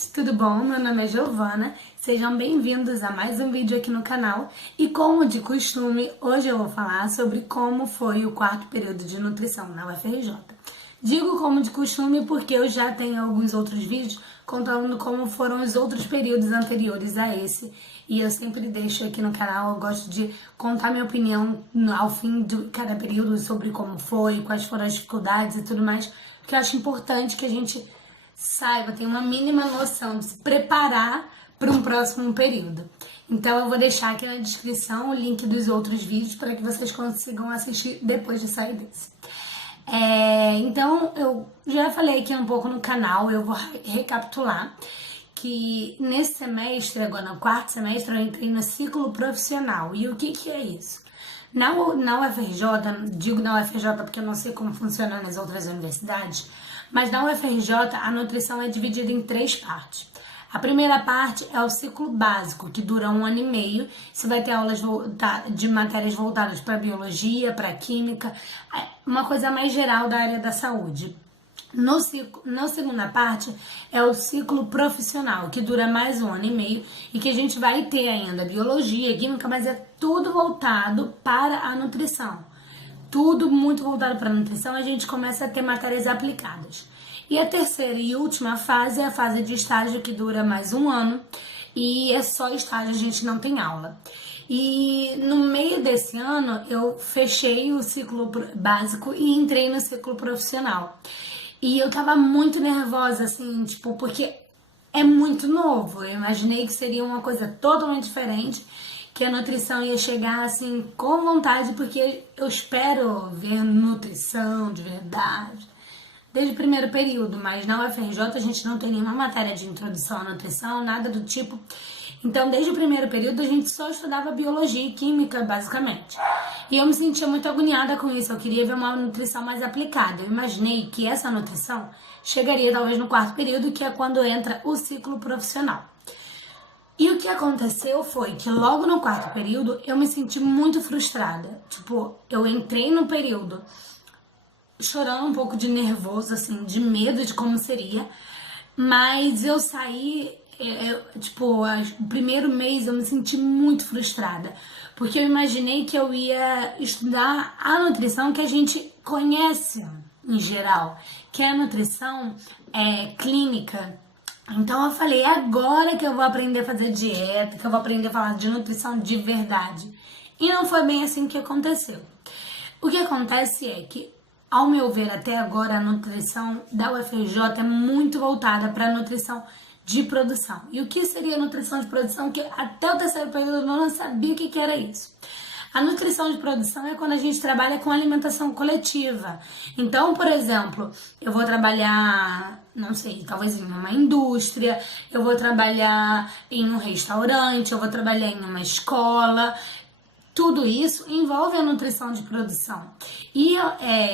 gente, tudo bom? Meu nome é Giovana, sejam bem-vindos a mais um vídeo aqui no canal e como de costume, hoje eu vou falar sobre como foi o quarto período de nutrição na UFRJ. Digo como de costume porque eu já tenho alguns outros vídeos contando como foram os outros períodos anteriores a esse e eu sempre deixo aqui no canal, eu gosto de contar minha opinião ao fim de cada período sobre como foi, quais foram as dificuldades e tudo mais, porque eu acho importante que a gente saiba, tenha uma mínima noção de se preparar para um próximo período. Então eu vou deixar aqui na descrição o link dos outros vídeos para que vocês consigam assistir depois de sair desse. Então eu já falei aqui um pouco no canal, eu vou recapitular que nesse semestre, agora no quarto semestre, eu entrei no ciclo profissional. E o que é isso? Na UFRJ, digo na UFRJ porque eu não sei como funciona nas outras universidades, mas na UFRJ a nutrição é dividida em 3 partes. A primeira parte é o ciclo básico, que dura 1 ano e meio. Você vai ter aulas de matérias voltadas para biologia, para química, uma coisa mais geral da área da saúde. Na segunda parte é o ciclo profissional, que dura mais 1 ano e meio e que a gente vai ter ainda biologia, química, mas é tudo voltado para a nutrição. Tudo muito voltado para a nutrição, a gente começa a ter matérias aplicadas. E a terceira e última fase é a fase de estágio, que dura mais 1 ano e é só estágio, a gente não tem aula. E no meio desse ano eu fechei o ciclo básico e entrei no ciclo profissional. E eu tava muito nervosa, assim, tipo, porque é muito novo. Eu imaginei que seria uma coisa totalmente diferente, que a nutrição ia chegar, assim, com vontade, porque eu espero ver nutrição de verdade desde o primeiro período, mas na UFRJ a gente não tem nenhuma matéria de introdução à nutrição, nada do tipo. Então, desde o primeiro período, a gente só estudava biologia e química, basicamente. E eu me sentia muito agoniada com isso, eu queria ver uma nutrição mais aplicada. Eu imaginei que essa nutrição chegaria talvez no quarto período, que é quando entra o ciclo profissional. E o que aconteceu foi que logo no quarto período, eu me senti muito frustrada. Tipo, eu entrei no período chorando um pouco de nervoso, assim, de medo de como seria, mas eu saí... o primeiro mês eu me senti muito frustrada, porque eu imaginei que eu ia estudar a nutrição que a gente conhece em geral, que é a nutrição clínica. Então eu falei, é agora que eu vou aprender a fazer dieta, que eu vou aprender a falar de nutrição de verdade. E não foi bem assim que aconteceu. O que acontece é que, ao meu ver, até agora a nutrição da UFRJ é muito voltada para a nutrição de produção. E o que seria nutrição de produção? Que até o terceiro período eu não sabia o que era isso. A nutrição de produção é quando a gente trabalha com alimentação coletiva. Então, por exemplo, eu vou trabalhar, não sei, talvez em uma indústria, eu vou trabalhar em um restaurante, eu vou trabalhar em uma escola. Tudo isso envolve a nutrição de produção. E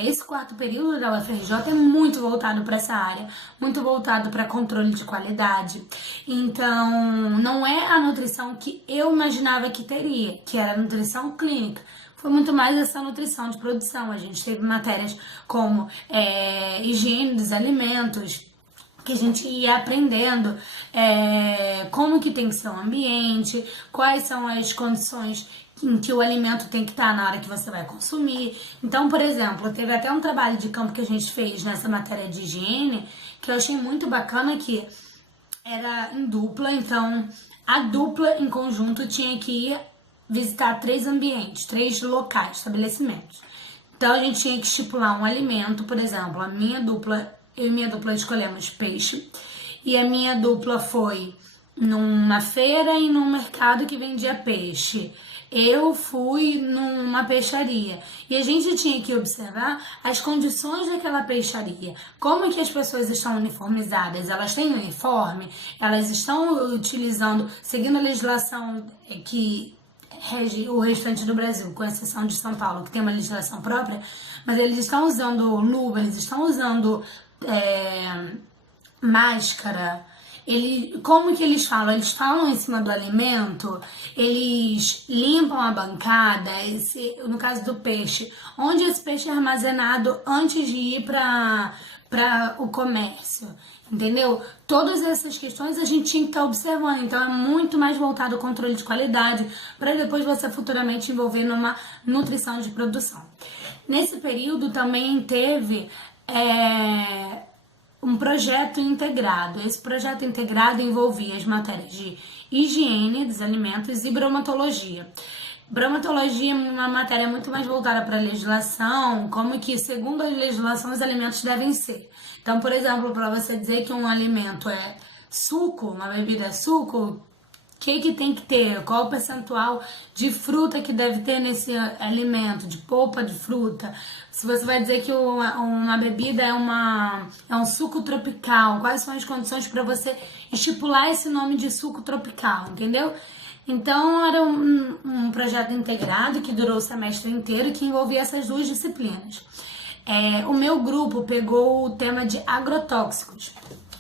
esse quarto período da UFRJ é muito voltado para essa área, muito voltado para controle de qualidade. Então, não é a nutrição que eu imaginava que teria, que era a nutrição clínica. Foi muito mais essa nutrição de produção. A gente teve matérias como higiene dos alimentos, que a gente ia aprendendo como que tem que ser o ambiente, quais são as condições em que o alimento tem que estar na hora que você vai consumir. Então, por exemplo, teve até um trabalho de campo que a gente fez nessa matéria de higiene, que eu achei muito bacana, que era em dupla. Então, a dupla em conjunto tinha que ir visitar 3 ambientes, 3 locais, estabelecimentos. Então, a gente tinha que estipular um alimento, por exemplo, eu e minha dupla escolhemos peixe, e a minha dupla foi numa feira e num mercado que vendia peixe. Eu fui numa peixaria e a gente tinha que observar as condições daquela peixaria. Como que as pessoas estão uniformizadas? Elas têm uniforme? Elas estão utilizando, seguindo a legislação que rege o restante do Brasil, com exceção de São Paulo, que tem uma legislação própria, mas eles estão usando luva, eles estão usando máscara. Como que eles falam? Eles falam em cima do alimento, eles limpam a bancada, no caso do peixe, onde esse peixe é armazenado antes de ir para o comércio. Entendeu? Todas essas questões a gente tinha que estar observando, então é muito mais voltado ao controle de qualidade para depois você futuramente envolver numa nutrição de produção. Nesse período também teve um projeto integrado. Esse projeto integrado envolvia as matérias de higiene dos alimentos e bromatologia. Bromatologia é uma matéria muito mais voltada para a legislação, como que, segundo a legislação, os alimentos devem ser. Então, por exemplo, para você dizer que um alimento é suco, uma bebida é suco, o que tem que ter? Qual o percentual de fruta que deve ter nesse alimento, de polpa de fruta? Se você vai dizer que uma bebida é um suco tropical, quais são as condições para você estipular esse nome de suco tropical, entendeu? Então, era um projeto integrado que durou o semestre inteiro e que envolvia essas duas disciplinas. O meu grupo pegou o tema de agrotóxicos.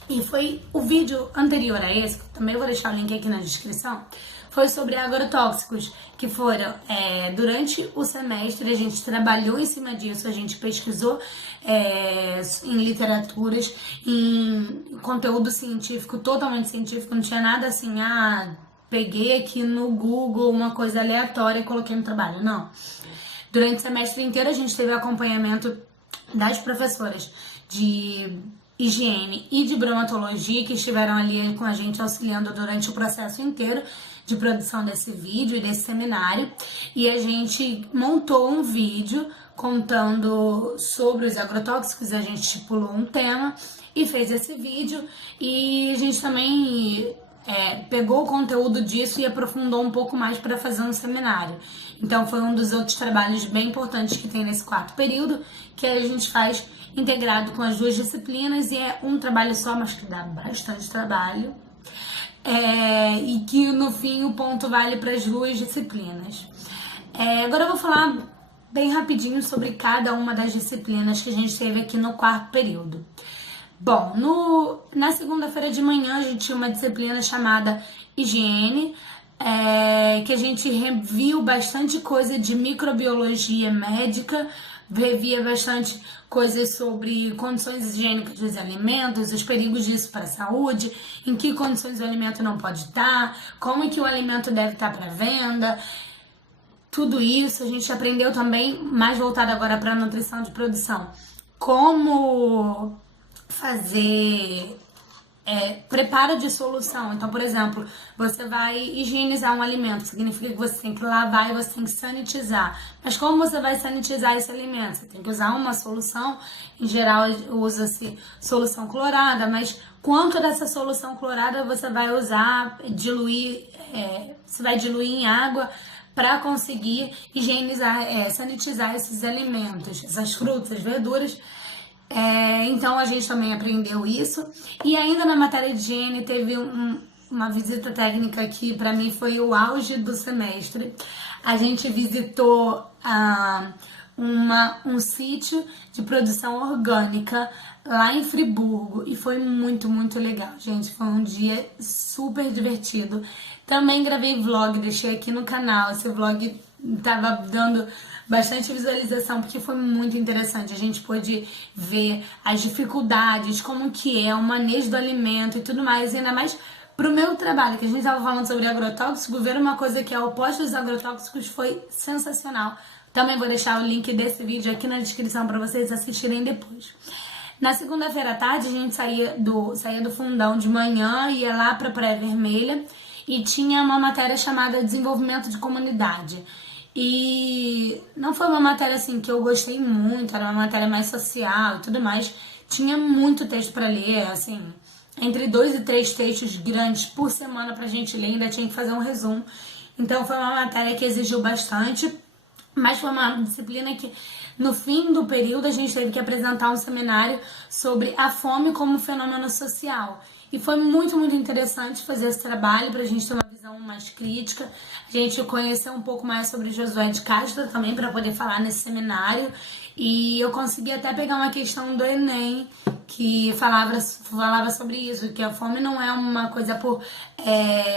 E foi o vídeo anterior a esse, que também vou deixar o link aqui na descrição, foi sobre agrotóxicos, que foram, durante o semestre, a gente trabalhou em cima disso, a gente pesquisou em literaturas, em conteúdo científico, totalmente científico, não tinha nada assim, peguei aqui no Google uma coisa aleatória e coloquei no trabalho, não. Durante o semestre inteiro a gente teve acompanhamento das professoras de higiene e de bromatologia que estiveram ali com a gente auxiliando durante o processo inteiro de produção desse vídeo e desse seminário, e a gente montou um vídeo contando sobre os agrotóxicos, a gente estipulou um tema e fez esse vídeo, e a gente também pegou o conteúdo disso e aprofundou um pouco mais para fazer um seminário. Então foi um dos outros trabalhos bem importantes que tem nesse quarto período, que a gente faz integrado com as duas disciplinas, e é um trabalho só, mas que dá bastante trabalho, e que no fim o ponto vale para as duas disciplinas. Agora eu vou falar bem rapidinho sobre cada uma das disciplinas que a gente teve aqui no quarto período. Bom, na segunda-feira de manhã a gente tinha uma disciplina chamada higiene, que a gente reviu bastante coisa de microbiologia médica, revia bastante coisas sobre condições higiênicas dos alimentos, os perigos disso para a saúde, em que condições o alimento não pode estar, como que o alimento deve estar para venda. Tudo isso a gente aprendeu também, mais voltado agora para a nutrição de produção, como fazer preparo de solução. Então, por exemplo, você vai higienizar um alimento, significa que você tem que lavar e você tem que sanitizar. Mas como você vai sanitizar esse alimento? Você tem que usar uma solução, em geral usa-se solução clorada, mas quanto dessa solução clorada você vai usar, você vai diluir em água para conseguir higienizar, sanitizar esses alimentos, essas frutas, verduras. Então a gente também aprendeu isso. E ainda na matéria de higiene teve uma visita técnica que para mim foi o auge do semestre. A gente visitou um sítio de produção orgânica lá em Friburgo e foi muito, muito legal, gente. Foi um dia super divertido. Também gravei vlog, deixei aqui no canal. Esse vlog tava dando bastante visualização porque foi muito interessante. A gente pôde ver as dificuldades, como que é o manejo do alimento e tudo mais, e ainda mais pro meu trabalho, que a gente tava falando sobre agrotóxicos, ver uma coisa que é oposta dos agrotóxicos foi sensacional. Também vou deixar o link desse vídeo aqui na descrição para vocês assistirem depois. Na segunda-feira à tarde a gente saía do fundão de manhã, ia lá pra Praia Vermelha e tinha uma matéria chamada Desenvolvimento de Comunidade. E não foi uma matéria assim que eu gostei muito, era uma matéria mais social e tudo mais. Tinha muito texto para ler, assim, entre 2 e 3 textos grandes por semana pra gente ler, ainda tinha que fazer um resumo. Então foi uma matéria que exigiu bastante, mas foi uma disciplina que no fim do período a gente teve que apresentar um seminário sobre a fome como fenômeno social. E foi muito, muito interessante fazer esse trabalho pra gente ter uma visão mais crítica, a gente conhecer um pouco mais sobre Josué de Castro também para poder falar nesse seminário. E eu consegui até pegar uma questão do Enem que falava sobre isso, que a fome não é uma coisa por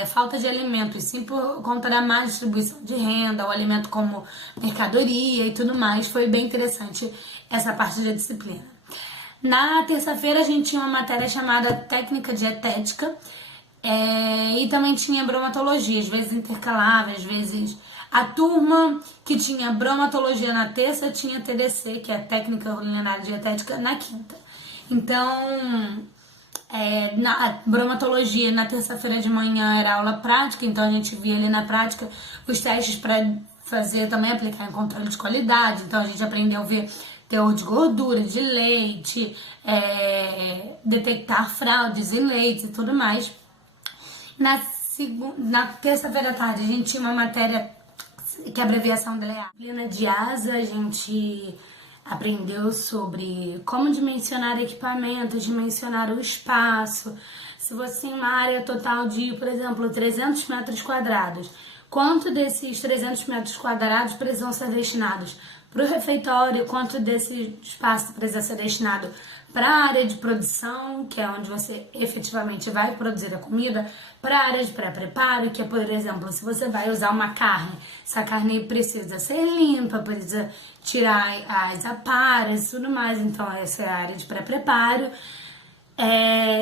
falta de alimento, e sim por conta da má distribuição de renda, o alimento como mercadoria e tudo mais. Foi bem interessante essa parte da disciplina. Na terça-feira a gente tinha uma matéria chamada Técnica Dietética, e também tinha bromatologia, às vezes intercalava, às vezes a turma que tinha bromatologia na terça tinha TDC, que é Técnica Culinária Dietética, na quinta. Então, na bromatologia, na terça-feira de manhã era aula prática, então a gente via ali na prática os testes para fazer também, aplicar em controle de qualidade. Então a gente aprendeu a ver teor de gordura, de leite, detectar fraudes em leite e tudo mais. Na terça-feira à tarde a gente tinha uma matéria que a abreviação dela é disciplina de asa. A gente aprendeu sobre como dimensionar equipamentos, dimensionar o espaço. Se você tem uma área total de, por exemplo, 300 metros quadrados, quanto desses 300 metros quadrados precisam ser destinados para o refeitório, quanto desse espaço precisa ser destinado para a área de produção, que é onde você efetivamente vai produzir a comida, para a área de pré-preparo, que é, por exemplo, se você vai usar uma carne, essa carne precisa ser limpa, precisa tirar as aparas e tudo mais, então essa é a área de pré-preparo.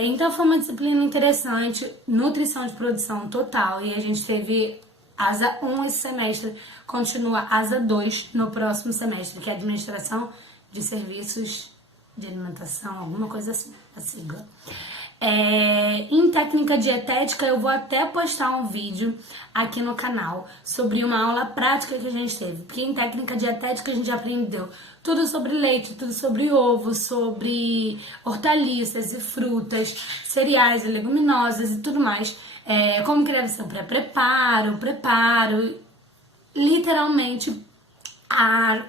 Então foi uma disciplina interessante, nutrição de produção total, e a gente teve asa 1 esse semestre, continua asa 2 no próximo semestre, que é administração de serviços de alimentação, alguma coisa assim, a sigla. Em técnica dietética, eu vou até postar um vídeo aqui no canal sobre uma aula prática que a gente teve, porque em técnica dietética a gente aprendeu tudo sobre leite, tudo sobre ovo, sobre hortaliças e frutas, cereais e leguminosas e tudo mais, como que deve ser o pré-preparo, o preparo, literalmente a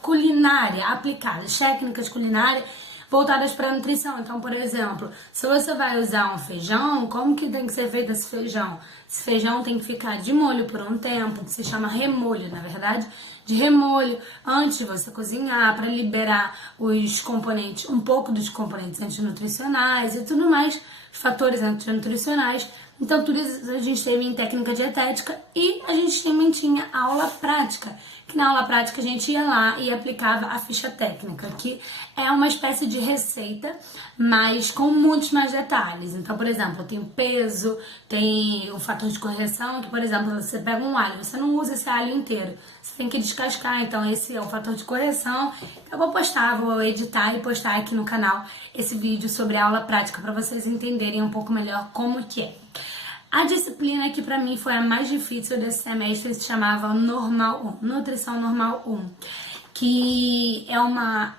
culinária aplicada, técnicas culinárias voltadas para a nutrição. Então, por exemplo, se você vai usar um feijão, como que tem que ser feito esse feijão? Esse feijão tem que ficar de molho por um tempo, que se chama remolho, na verdade, de remolho, antes de você cozinhar, para liberar os componentes, um pouco dos componentes antinutricionais e tudo mais, os fatores antinutricionais. Então, tudo isso a gente teve em técnica dietética, e a gente também tinha aula prática, que na aula prática a gente ia lá e aplicava a ficha técnica, que é uma espécie de receita, mas com muitos mais detalhes. Então, por exemplo, tem o peso, tem o fator de correção, que, por exemplo, você pega um alho, você não usa esse alho inteiro, você tem que descascar, então esse é o fator de correção. Eu vou postar, vou editar e postar aqui no canal esse vídeo sobre a aula prática para vocês entenderem um pouco melhor como que é. A disciplina que pra mim foi a mais difícil desse semestre se chamava Normal 1, Nutrição Normal 1, que é uma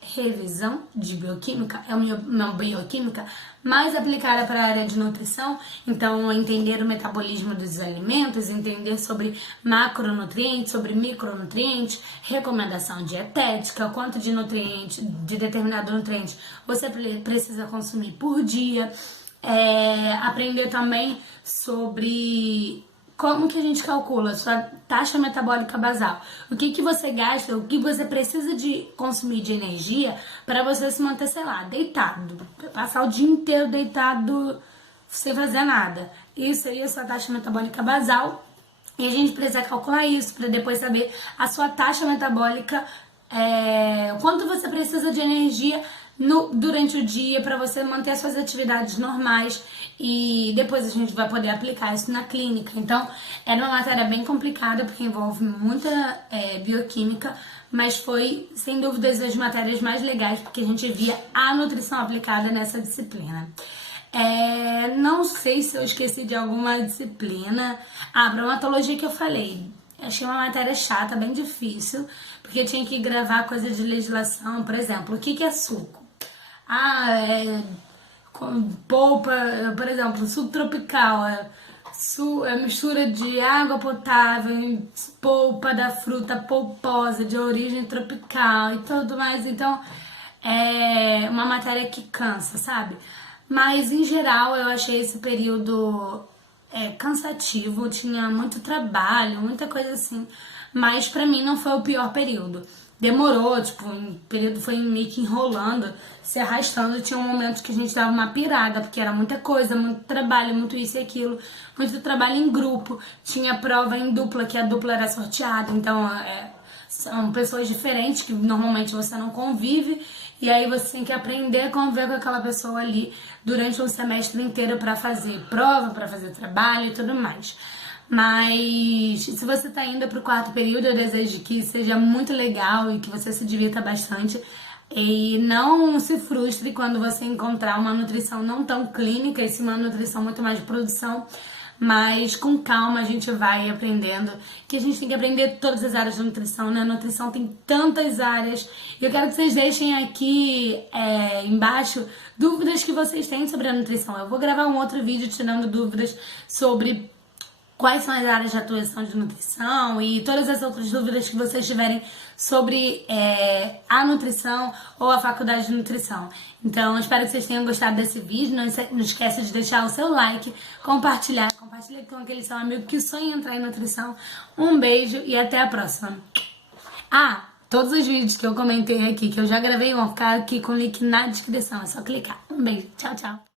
revisão de bioquímica, é uma bioquímica mais aplicada para a área de nutrição. Então, entender o metabolismo dos alimentos, entender sobre macronutrientes, sobre micronutrientes, recomendação dietética, quanto de nutriente, de determinado nutriente você precisa consumir por dia. Aprender também sobre como que a gente calcula a sua taxa metabólica basal, o que você gasta, o que você precisa de consumir de energia para você se manter, sei lá, deitado, passar o dia inteiro deitado sem fazer nada. Isso aí é a sua taxa metabólica basal, e a gente precisa calcular isso para depois saber a sua taxa metabólica, quanto você precisa de energia durante o dia para você manter as suas atividades normais, e depois a gente vai poder aplicar isso na clínica. Então, era uma matéria bem complicada porque envolve muita bioquímica, mas foi, sem dúvidas, as matérias mais legais porque a gente via a nutrição aplicada nessa disciplina. Não sei se eu esqueci de alguma disciplina. A bromatologia que eu falei, achei uma matéria chata, bem difícil, porque tinha que gravar coisa de legislação, por exemplo, o que é suco? Polpa, por exemplo, suco tropical, mistura de água potável, polpa da fruta polposa de origem tropical e tudo mais. Então, é uma matéria que cansa, sabe? Mas, em geral, eu achei esse período cansativo, tinha muito trabalho, muita coisa assim. Mas, pra mim, não foi o pior período. Demorou, tipo, o período foi meio que enrolando, se arrastando. Tinha um momento que a gente dava uma pirada, porque era muita coisa, muito trabalho, muito isso e aquilo, muito trabalho em grupo. Tinha prova em dupla, que a dupla era sorteada, então são pessoas diferentes que normalmente você não convive, e aí você tem que aprender a conviver com aquela pessoa ali durante um semestre inteiro para fazer prova, para fazer trabalho e tudo mais. Mas se você tá indo pro quarto período, eu desejo que seja muito legal e que você se divirta bastante. E não se frustre quando você encontrar uma nutrição não tão clínica, e sim uma nutrição muito mais de produção. Mas com calma a gente vai aprendendo, que a gente tem que aprender todas as áreas da nutrição, né? A nutrição tem tantas áreas. E eu quero que vocês deixem aqui embaixo dúvidas que vocês têm sobre a nutrição. Eu vou gravar um outro vídeo tirando dúvidas sobre quais são as áreas de atuação de nutrição e todas as outras dúvidas que vocês tiverem sobre a nutrição ou a faculdade de nutrição. Então, espero que vocês tenham gostado desse vídeo. Não esqueça de deixar o seu like, compartilha com aquele seu amigo que sonha em entrar em nutrição. Um beijo e até a próxima. Ah, todos os vídeos que eu comentei aqui, que eu já gravei, vão ficar aqui com o link na descrição. É só clicar. Um beijo. Tchau, tchau.